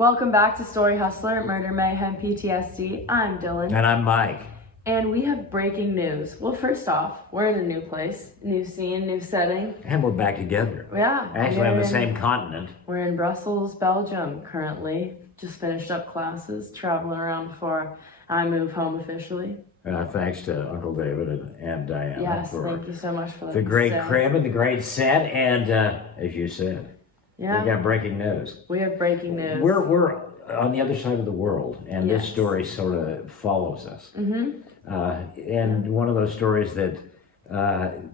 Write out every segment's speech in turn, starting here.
Welcome back to Story Hustler, Murder, Mayhem, PTSD. I'm Dylan. And I'm Mike. And we have breaking news. Well, first off, we're in a new place, new scene, new setting. And we're back together. Yeah. Actually on the same continent. We're in Brussels, Belgium currently. Just finished up classes, traveling around before I move home officially. Thanks to Uncle David and Diana. Yes, thank you so much for the great crib and the great set. And as you said, we got breaking news. We have breaking news. We're on the other side of the world, and this story sort of follows us. And one of those stories that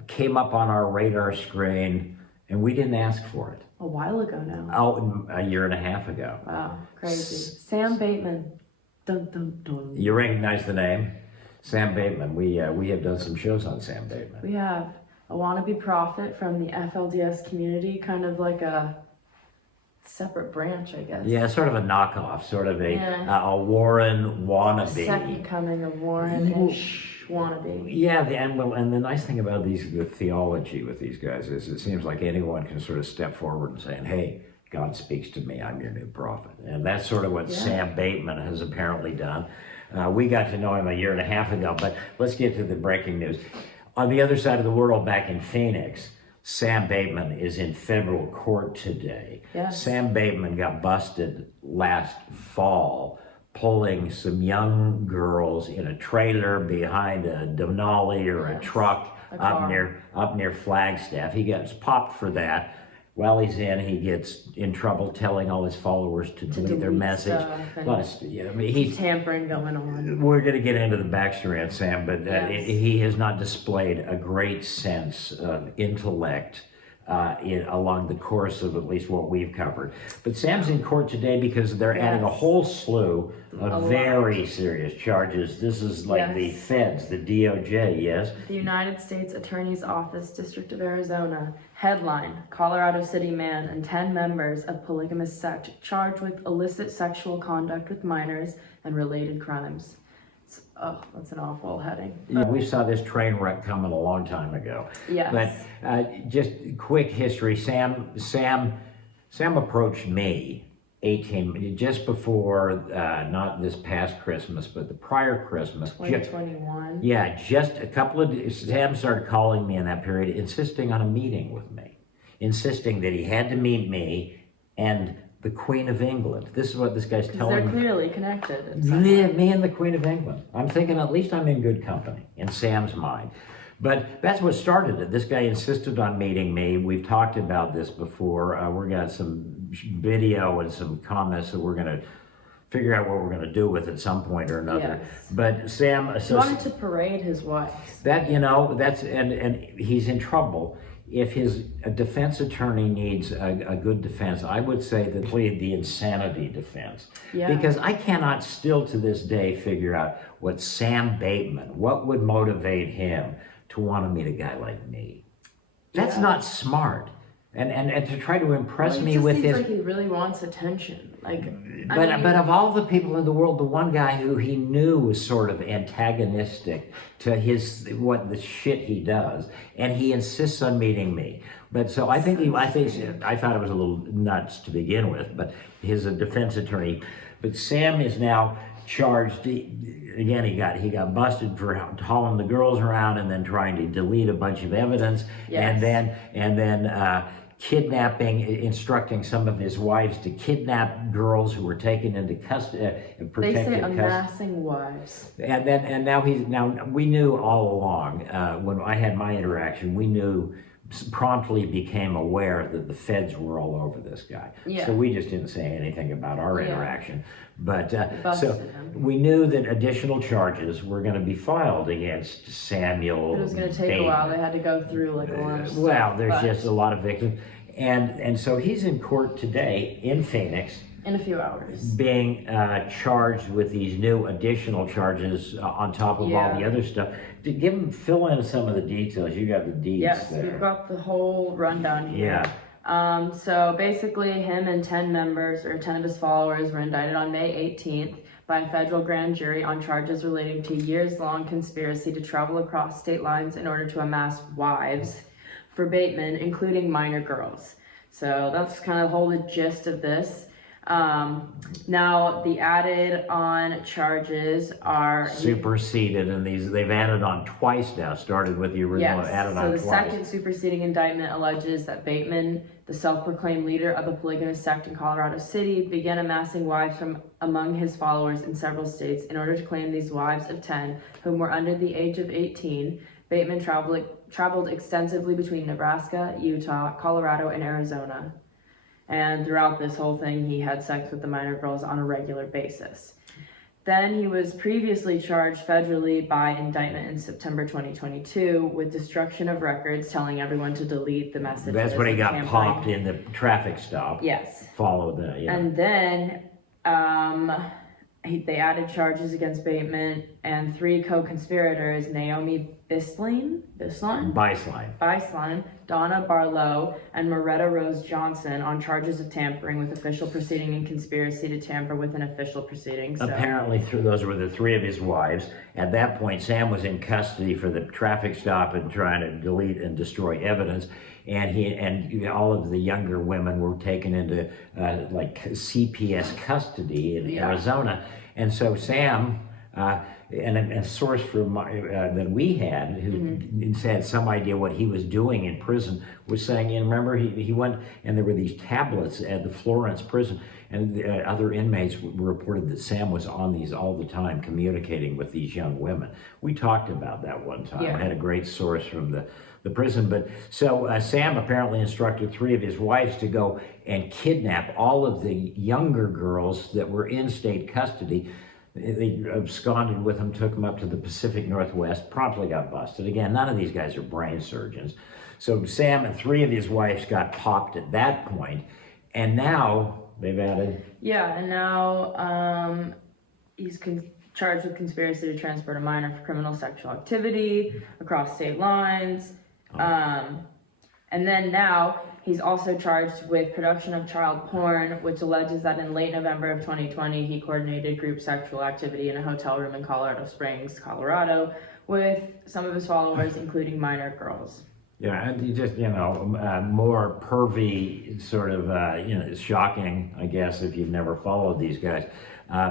came up on our radar screen, and we didn't ask for it. A while ago now. Oh, a year and a half ago. Wow, crazy. Sam Bateman. Dun, dun, dun. You recognize the name? Sam Bateman. We have done some shows on Sam Bateman. We have a wannabe prophet from the FLDS community, kind of like a separate branch, I guess. Yeah, sort of a knockoff, sort of a Warren wannabe. A second coming of Warren-ish wannabe. Yeah, and the nice thing about the theology with these guys is it seems like anyone can sort of step forward and say, hey, God speaks to me, I'm your new prophet. And that's sort of what Sam Bateman has apparently done. We got to know him a year and a half ago, but let's get to the breaking news. On the other side of the world, back in Phoenix, Sam Bateman is in federal court today. Yes. Sam Bateman got busted last fall pulling some young girls in a trailer behind a Denali or a truck up near Flagstaff. He gets popped for that. While he's in, he gets in trouble telling all his followers to delete their message. Plus, he's tampering going on. We're going to get into the backstory on Sam, but he has not displayed a great sense of intellect along the course of at least what we've covered. But Sam's in court today because they're adding a whole slew of very serious charges. This is like the feds, the DOJ, yes? The United States Attorney's Office, District of Arizona. Headline, Colorado City man and 10 members of polygamous sect charged with illicit sexual conduct with minors and related crimes. That's an awful heading. Yeah, we saw this train wreck coming a long time ago. Yes. But just quick history, Sam approached me just before, not this past Christmas, but the prior Christmas. 2021. Just a couple of, Sam started calling me in that period, insisting on a meeting with me, insisting that he had to meet me and the Queen of England. This is what this guy's telling me. They're clearly connected. Yeah, me and the Queen of England. I'm thinking at least I'm in good company, in Sam's mind. But that's what started it. This guy insisted on meeting me. We've talked about this before. We're got some video and some comments that we're going to figure out what we're going to do with at some point or another. Yes. But Sam... He wanted to parade his wife. And he's in trouble. If his defense attorney needs a good defense, I would say that plead the insanity defense. Yeah. Because I cannot still to this day figure out what Sam Bateman, what would motivate him to want to meet a guy like me. That's not smart. And to try to impress me with his... like he really wants attention. But of all the people in the world, the one guy who he knew was sort of antagonistic to the shit he does, and he insists on meeting me. But so I thought it was a little nuts to begin with, but his defense attorney. But Sam is now charged. Again, he got busted for hauling the girls around and then trying to delete a bunch of evidence, and then kidnapping, instructing some of his wives to kidnap girls who were taken into custody, They say amassing wives. And now we knew all along when I had my interaction, we knew, promptly became aware that the feds were all over this guy. Yeah. So we just didn't say anything about our interaction. But so we knew that additional charges were going to be filed against Samuel. It was going to take a while. They had to go through like a lot of stuff. Well, there's just a lot of victims. And so he's in court today in Phoenix. In a few hours. Being charged with these new additional charges on top of all the other stuff. Fill in some of the details. You got the deeds there. Yes, we've got the whole rundown here. Yeah. So basically him and 10 members or 10 of his followers were indicted on May 18th by a federal grand jury on charges relating to years-long conspiracy to travel across state lines in order to amass wives for Bateman, including minor girls. So that's kind of the whole gist of this. Now the added on charges are superseded, and they've added on twice now. Started with the original, yes. added So on the twice. second superseding indictment alleges that Bateman, the self-proclaimed leader of the polygamous sect in Colorado City, began amassing wives from among his followers in several states in order to claim these wives of 10 whom were under the age of 18. Bateman traveled extensively between Nebraska, Utah, Colorado, and Arizona. And throughout this whole thing, he had sex with the minor girls on a regular basis. Then he was previously charged federally by indictment in September 2022 with destruction of records, telling everyone to delete the messages. That's when he got tampering. popped in the traffic stop. Yes. Followed that, yeah. And then they added charges against Bateman and 3 co-conspirators, Naomi Bisline, Donna Barlow, and Moretta Rose Johnson, on charges of tampering with official proceeding and conspiracy to tamper with an official proceeding. So. Apparently, those were the 3 of his wives. At that point, Sam was in custody for the traffic stop and trying to delete and destroy evidence. And all of the younger women were taken into like CPS custody in Arizona. And so Sam, and a source from that we had, who had some idea what he was doing in prison, was saying, and remember, he went, and there were these tablets at the Florence prison, and the other inmates reported that Sam was on these all the time, communicating with these young women. We talked about that one time. Yeah. I had a great source from the prison. But so Sam apparently instructed 3 of his wives to go and kidnap all of the younger girls that were in state custody. They absconded with them, took them up to the Pacific Northwest, promptly got busted. Again, none of these guys are brain surgeons. So Sam and 3 of his wives got popped at that point, and now they've added... Yeah, and now he's charged with conspiracy to transport a minor for criminal sexual activity across state lines. And then now he's also charged with production of child porn, which alleges that in late November of 2020, he coordinated group sexual activity in a hotel room in Colorado Springs, Colorado, with some of his followers, including minor girls. Yeah, and just, more pervy, sort of, shocking, I guess, if you've never followed these guys,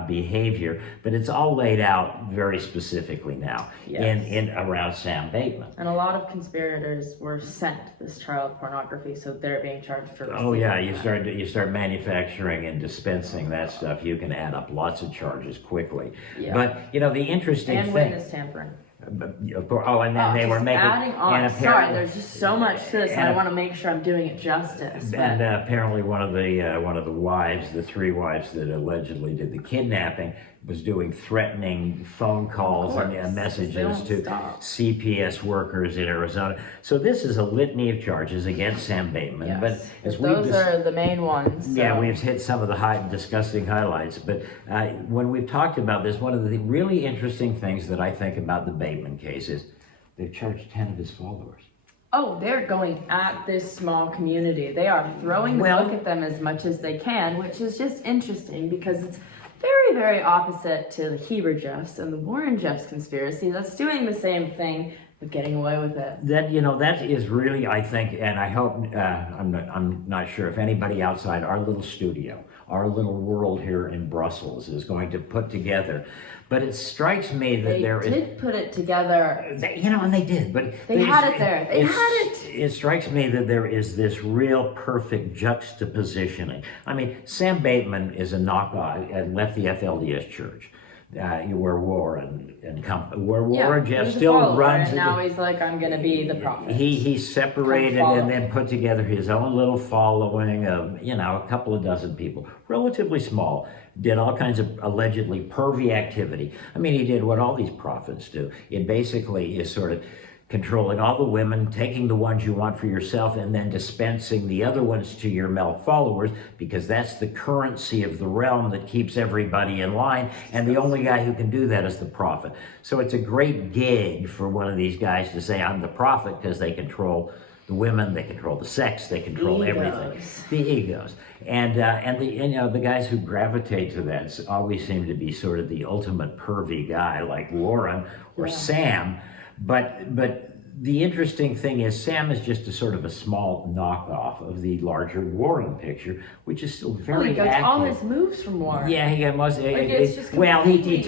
behavior. But it's all laid out very specifically now in around Sam Bateman. And a lot of conspirators were sent this child pornography, so they're being charged for receiving. Oh yeah, you start manufacturing and dispensing that stuff, you can add up lots of charges quickly. Yeah. But the interesting thing. And witness tampering. And then they were making adding on. Sorry, there's just so much to this, and I want to make sure I'm doing it justice. And apparently, one of the wives, the 3 wives that allegedly did the kidnapping, was doing threatening phone calls and messages to CPS workers in Arizona. So this is a litany of charges against Sam Bateman. Yes. But as those are the main ones. So. Yeah, we've hit some of the disgusting highlights. But when we've talked about this, one of the really interesting things that I think about the Bateman case is they've charged 10 of his followers. Oh, they're going at this small community. They are throwing the book at them as much as they can, which is just interesting because it's very, very opposite to the Heber Jeffs and the Warren Jeffs conspiracy that's doing the same thing but getting away with it. That that is really, I think, and I hope I'm not sure if anybody outside our little studio, our little world here in Brussels, is going to put together. But it strikes me that they did put it together. And they did, but they had it there. They had it. It strikes me that there is this real perfect juxtapositioning. I mean, Sam Bateman is a knockoff and left the FLDS church. Where Warren Jeff still runs. And now he's like, I'm going to be the prophet. He separated and then put together his own little following of, a couple of dozen people, relatively small, did all kinds of allegedly pervy activity. I mean, he did what all these prophets do. It basically is sort of controlling all the women, taking the ones you want for yourself, and then dispensing the other ones to your male followers, because that's the currency of the realm that keeps everybody in line, and the only guy who can do that is the prophet. So it's a great gig for one of these guys to say, I'm the prophet, because they control the women, they control the sex, they control everything. The egos. And the guys who gravitate to that always seem to be sort of the ultimate pervy guy, like Warren or Sam. But the interesting thing is Sam is just a sort of a small knockoff of the larger Warren picture, which is still very he got active. all his moves from Warren. Yeah, he got most. It's just well, he completely-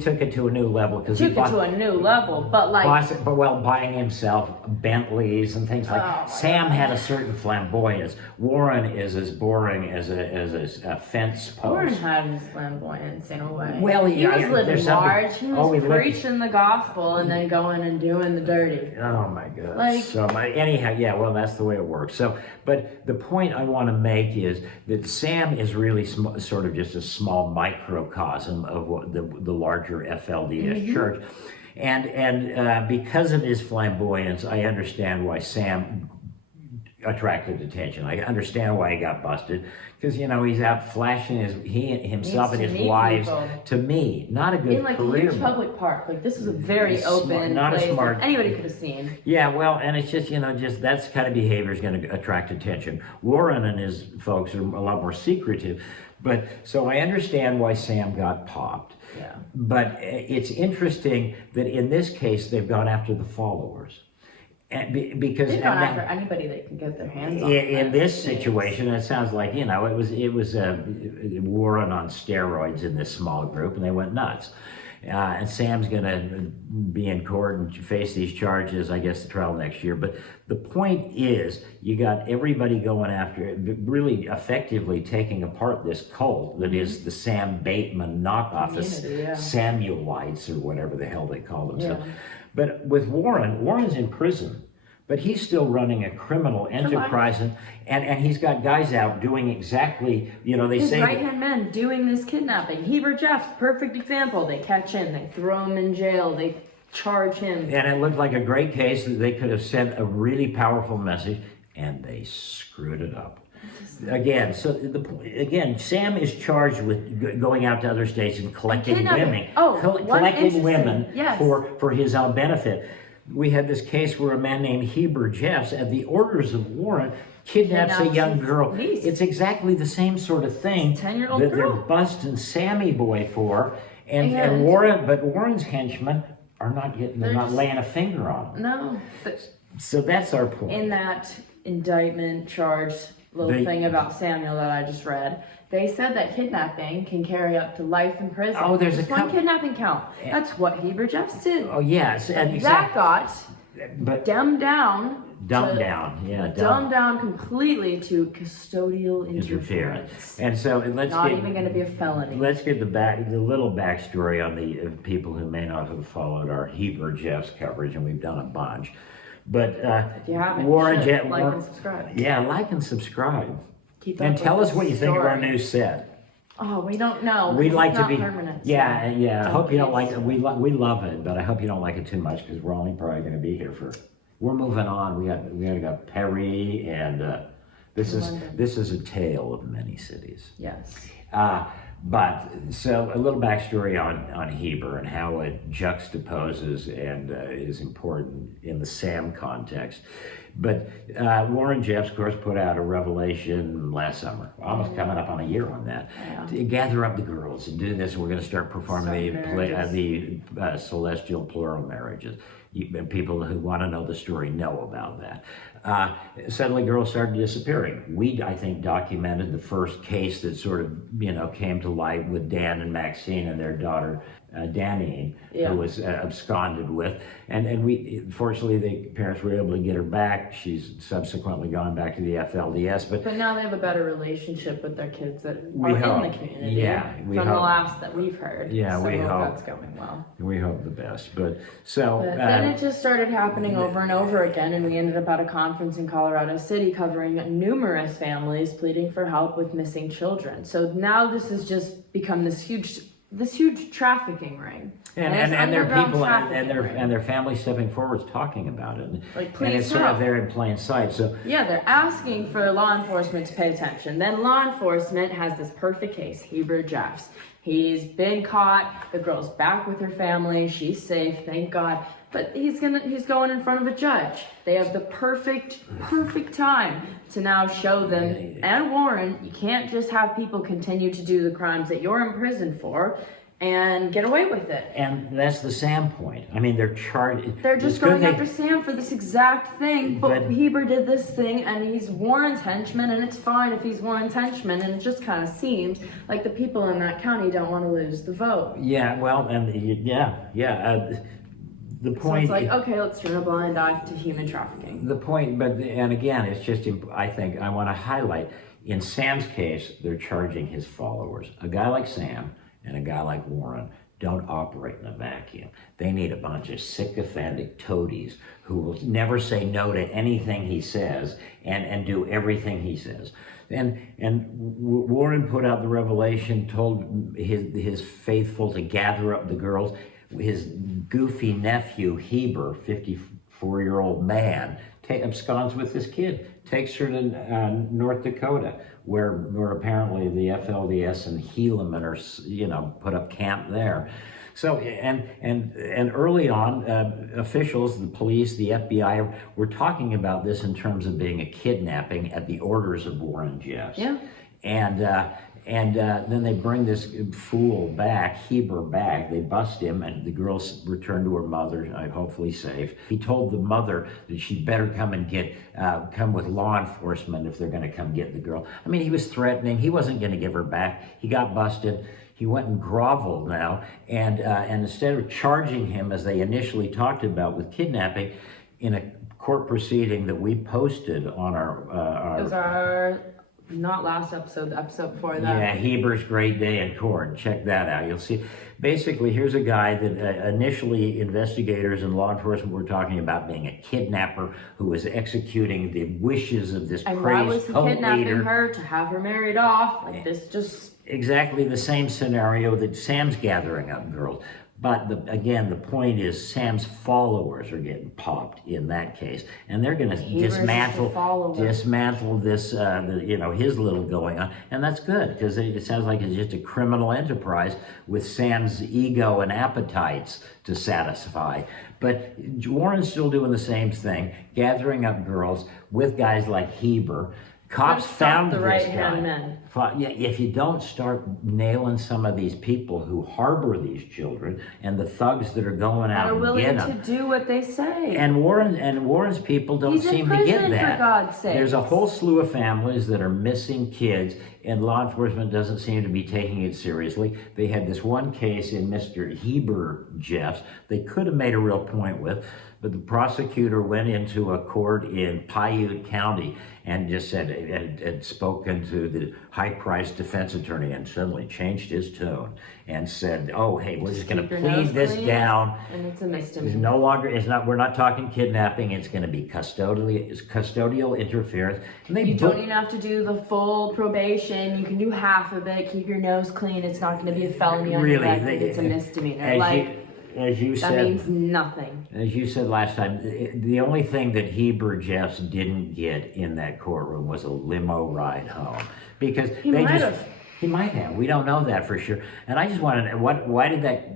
took it to a new level because Took it to a new level, but like, buying himself Bentleys and things like. Oh, my Sam God. had a certain flamboyance. Warren is as boring as a fence post. Warren had his flamboyance in a way. Well, he was there's living something- large. He oh, was he lived- preaching the gospel and then going and doing the dirty. Oh my God! Like- Anyhow, yeah. Well, that's the way it works. So, but the point I want to make is that Sam is really sort of just a small microcosm of what the larger FLDS church, and because of his flamboyance, I understand why Sam attracted attention. I understand why he got busted, because he's out flashing himself and Needs his to meet wives people. to me. Not a good In like a career. huge public park. Like this is a very open not a place smart- that anybody could have seen. Yeah, well, and it's just just that's kind of behavior is going to attract attention. Warren and his folks are a lot more secretive, but so I understand why Sam got popped. Yeah. But it's interesting that in this case they've gone after the followers. And because They've gone and after that- anybody they can get their hands on. in this situation, it sounds like it was Warren on steroids in this small group, and they went nuts. And Sam's going to be in court and face these charges, I guess, the trial next year. But the point is, you got everybody going after it, really effectively taking apart this cult that is the Sam Bateman knockoff, the Community, yeah. Samuelites or whatever the hell they call themselves. Yeah. But with Warren's in prison. But he's still running a criminal enterprise, and he's got guys out doing exactly, they His say... right-hand men doing this kidnapping. Heber Jeff's perfect example. They catch him, they throw him in jail, they charge him. And it looked like a great case that they could have sent a really powerful message, and they screwed it up. Again, Sam is charged with going out to other states and collecting Kidnapping. women, One collecting interesting- women yes. for his own benefit. We had this case where a man named Heber Jeffs, at the orders of Warren, kidnaps a Kidnaps young his girl. niece. It's exactly the same sort of thing 10-year-old that they're girl. busting Sammy Boy for, and And- Warren's henchmen are not getting, they're They're not just- laying a finger on him. No, but So that's our point. in that indictment charge little They- thing about Samuel that I just read, they said that kidnapping can carry up to life in prison. Oh, there's Just a one couple- kidnapping count. That's what Heber Jeffs did. Oh yes, and That got but dumbed down. dumbed to- down, yeah, Dumbed down completely to custodial interference. And so let's Not get even going to be a felony. let's get the little backstory on the people who may not have followed our Heber Jeffs coverage, and we've done a bunch. But If you haven't, Warren you should. Jeff, Like and subscribe. yeah, like and subscribe, Keep and up tell with us what the you think of our story. new set. Oh, we don't know. We'd like it's to not be, permanent. yeah, yeah. I Don't hope you don't please. like it. We love it, but I hope you don't like it too much because we're only probably going to be here for. We're moving on. We got Perry, and this is a tale of many cities. Yes. But so a little backstory on Heber and how it juxtaposes and is important in the Sam context. But Warren Jeffs, of course, put out a revelation last summer, almost coming up on a year on that, Yeah. to gather up the girls and do this. And we're going to start performing the celestial plural marriages. People who want to know the story know about that. Suddenly girls started disappearing. We, I think, documented the first case that sort of, came to light with Dan and Maxine and their daughter, Danine, Yeah. who was absconded with. And we, fortunately, the parents were able to get her back. She's subsequently gone back to the FLDS. But now they have a better relationship with their kids that We are hope. in the community. Yeah, we from the hope. last that we've heard. Yeah, so we I hope. that's going well. We hope the best. But so... But then it just started happening over and over again, and we ended up at a conference in Colorado City covering numerous families pleading for help with missing children. So now this has just become this huge trafficking ring. And it's their underground people trafficking ring. and their family stepping forward talking about it. Like, and please it's sort of help. there in plain sight. So Yeah, they're asking for law enforcement to pay attention. Then law enforcement has this perfect case, Heber Jeffs. He's been caught. The girl's back with her family. She's safe, thank God. But he's going in front of a judge. They have the perfect time to now show them and Warren, you can't just have people continue to do the crimes that you're in prison for. and get away with it. And that's the Sam point. I mean, they're charged. They're just going after Sam for this exact thing, but Heber did this thing, and he's Warren's henchman, and it's fine if he's Warren's henchman, and it just kind of seems like the people in that county don't want to lose the vote. Yeah, well, and the point. So it's like, okay, let's turn a blind eye to human trafficking. The point, and again, it's just, I think, I want to highlight, in Sam's case, they're charging his followers. A guy like Sam and a guy like Warren don't operate in a vacuum. They need a bunch of sycophantic toadies who will never say no to anything he says and do everything he says. And Warren put out the revelation, told his faithful to gather up the girls. His goofy nephew, Heber, 54-year-old man, absconds with this kid, takes her to North Dakota, where apparently the FLDS and Helaman are, put up camp there. So, and early on, officials, the police, the FBI, were talking about this in terms of being a kidnapping at the orders of Warren Jeffs. Yeah. And then they bring this fool back, Heber back. They bust him, and the girls return to her mother, hopefully safe. He told the mother that she'd better come with law enforcement if they're going to come get the girl. I mean, he was threatening. He wasn't going to give her back. He got busted. He went and groveled now, and instead of charging him, as they initially talked about with kidnapping, in a court proceeding that we posted on our it was our not last episode, the episode before that. Yeah, Heber's Great Day in Court. Check that out. You'll see. Basically, here's a guy that initially investigators and law enforcement were talking about being a kidnapper who was executing the wishes of this and why was crazed he cult kidnapping leader. her to have her married off? Like this just... Exactly the same scenario that Sam's gathering up girls. But again, the point is Sam's followers are getting popped in that case, and they're going to dismantle this, his little going on, and that's good because it sounds like it's just a criminal enterprise with Sam's ego and appetites to satisfy. But Warren's still doing the same thing, gathering up girls with guys like Heber. Cops found the this right-hand guy. men. Yeah, if you don't start nailing some of these people who harbor these children and the thugs that are going out and getting them, willing to do what they say. and Warren's people don't seem to get that. For God's sake. There's a whole slew of families that are missing kids, and law enforcement doesn't seem to be taking it seriously. They had this one case in Mr. Heber Jeffs they could have made a real point with, but the prosecutor went into a court in Paiute County and just said, had spoken to the high-priced defense attorney and suddenly changed his tone and said, oh, hey, we're just going to plead this down. And it's a misdemeanor. It's no longer, we're not talking kidnapping, it's going to be custodial interference. And you don't even have to do the full probation. You can do half of it, keep your nose clean. It's not going to be a felony on your record. It's a misdemeanor. As you said, that means nothing. As you said last time, the only thing that Heber Jeffs didn't get in that courtroom was a limo ride home, because he might have. We don't know that for sure. And I just want to know, why did that?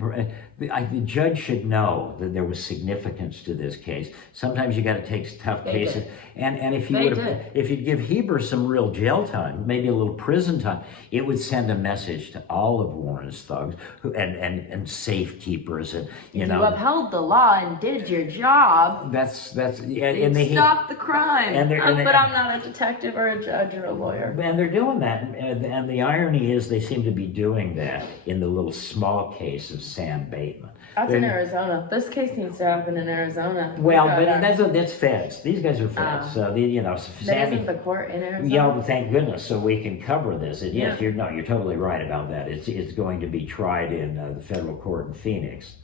The judge should know that there was significance to this case. Sometimes you got to take tough cases, and if you'd give Heber some real jail time, maybe a little prison time, it would send a message to all of Warren's thugs and safekeepers, and you upheld the law and did your job. Stop the crime. But I'm not a detective or a judge or a lawyer. And they're doing that, and the irony is they seem to be doing that in the little small case of Sam Bateman. That's in Arizona. This case needs to happen in Arizona. Well, but that's feds. These guys are feds. So Sammy, isn't the court in Arizona? Yeah, thank goodness. So we can cover this. And yes, you're totally right about that. It's going to be tried in the federal court in Phoenix,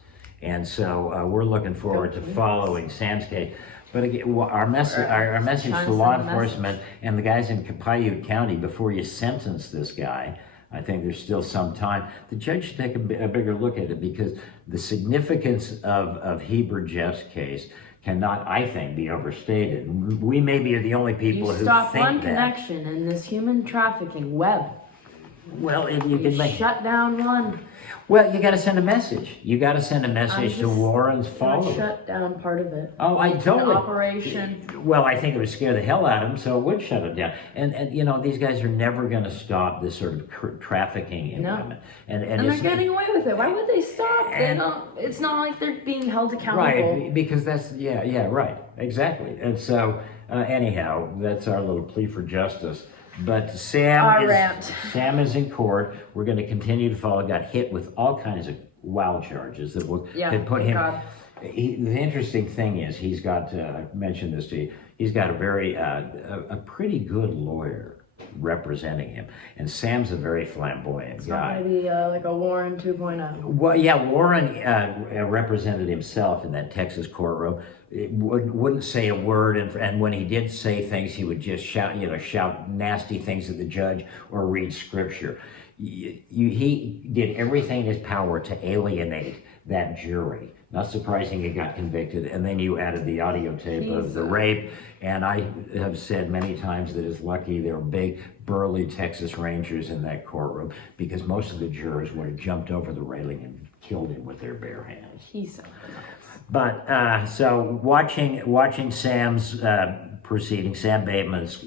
and so we're looking forward to following Sam's case. But again, our message to law enforcement and the guys in Paiute County, before you sentence this guy, I think there's still some time. The judge should take a bigger look at it, because the significance of Heber Jeffs' case cannot, I think, be overstated. We maybe are the only people who think that. You stop one connection in this human trafficking web, Well, you can make. Shut down one. Well, you got to send a message. You got to send a message to Warren's followers. Shut down part of it. Oh, I totally. An operation. Well, I think it would scare the hell out of them, so it would shut it down. And you know, these guys are never going to stop this sort of trafficking in women. And they're getting away with it. Why would they stop? It's not like they're being held accountable. Right, because that's, right, exactly. And so, anyhow, that's our little plea for justice. But Sam is in court. We're going to continue to follow. Got hit with all kinds of wild charges that could put him. The interesting thing is he's got. I mentioned this to you. He's got a pretty good lawyer representing him, and Sam's a very flamboyant guy. Maybe like a Warren 2.0. Well, yeah, Warren represented himself in that Texas courtroom. It wouldn't say a word, and when he did say things, he would just shout nasty things at the judge or read scripture. He did everything in his power to alienate that jury. Not surprising he got convicted, and then you added the audio tape of the rape, and I have said many times that it's lucky there were big, burly Texas Rangers in that courtroom, because most of the jurors would have jumped over the railing and killed him with their bare hands. He's so But so watching Sam's proceeding, Sam Bateman's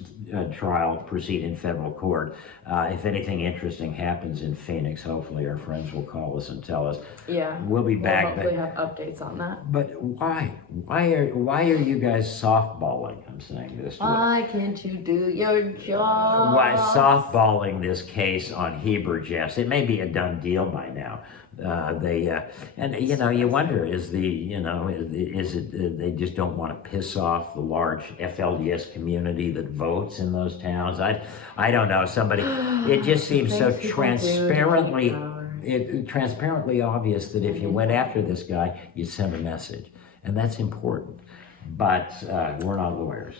trial proceed in federal court. If anything interesting happens in Phoenix, hopefully our friends will call us and tell us. Yeah, we'll be back. We'll hopefully have updates on that. But why are you guys softballing? I'm saying this. Why can't you do your job? Why softballing this case on Heber Jeffs? It may be a done deal by now. You wonder, is it they just don't want to piss off the large FLDS community that votes in those towns? I don't know. It just seems so transparently obvious that if you went after this guy, you'd send a message, and that's important. But we're not lawyers.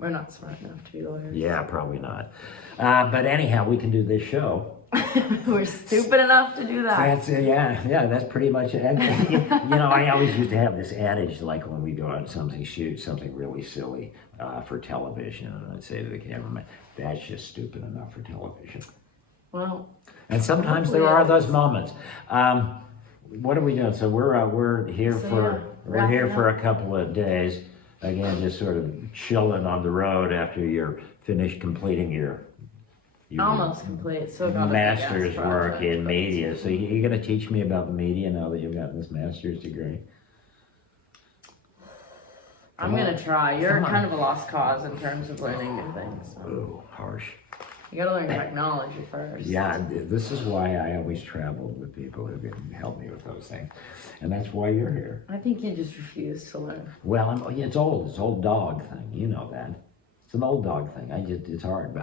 We're not smart enough to be lawyers. Yeah, probably not. But anyhow, we can do this show. We're stupid enough to do that. That's that's pretty much it. I always used to have this adage, like when we go out and shoot something really silly for television, and I'd say to the cameraman, "That's just stupid enough for television." Well, and sometimes there are those moments. What are we doing? So we're here for a couple of days. Again, just sort of chilling on the road after you're finished completing your almost complete. So master's work in media. So you're going to teach me about the media now that you've gotten this master's degree? I'm going to try. You're kind of a lost cause in terms of learning new things. So. Ooh, harsh. You got to learn technology first. Yeah, this is why I always traveled with people who can help me with those things. And that's why you're here. I think you just refuse to learn. Well, it's old. It's old dog thing. You know that. It's an old dog thing. It's hard.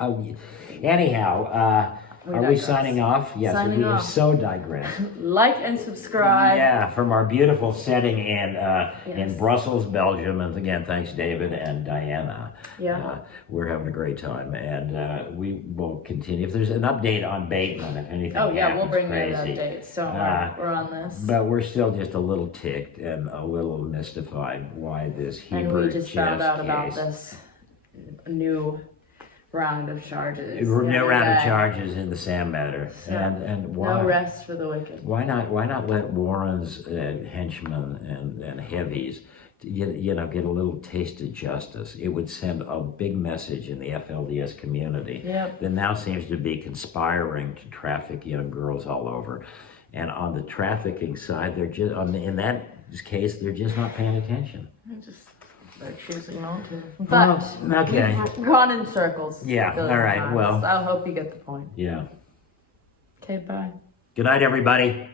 Anyhow, are we signing off? Yes, we have so digressed. Like and subscribe. Yeah, from our beautiful setting in Brussels, Belgium. And again, thanks, David and Diana. Yeah. We're having a great time. And we will continue. If there's an update on Bateman, if anything happens we'll bring crazy, you an update. So we're on this. But we're still just a little ticked and a little mystified why this Heber And we just found out case. about this new round of charges. New round of charges in the Sam matter. So, and why? No rest for the wicked. Why not let Warren's henchmen and heavies get a little taste of justice? It would send a big message in the FLDS community that now seems to be conspiring to traffic young girls all over. And on the trafficking side, in that case, they're just not paying attention. They're choosing not to. But okay. We've gone in circles. Yeah, all right, well. I hope you get the point. Yeah. Okay, bye. Good night, everybody.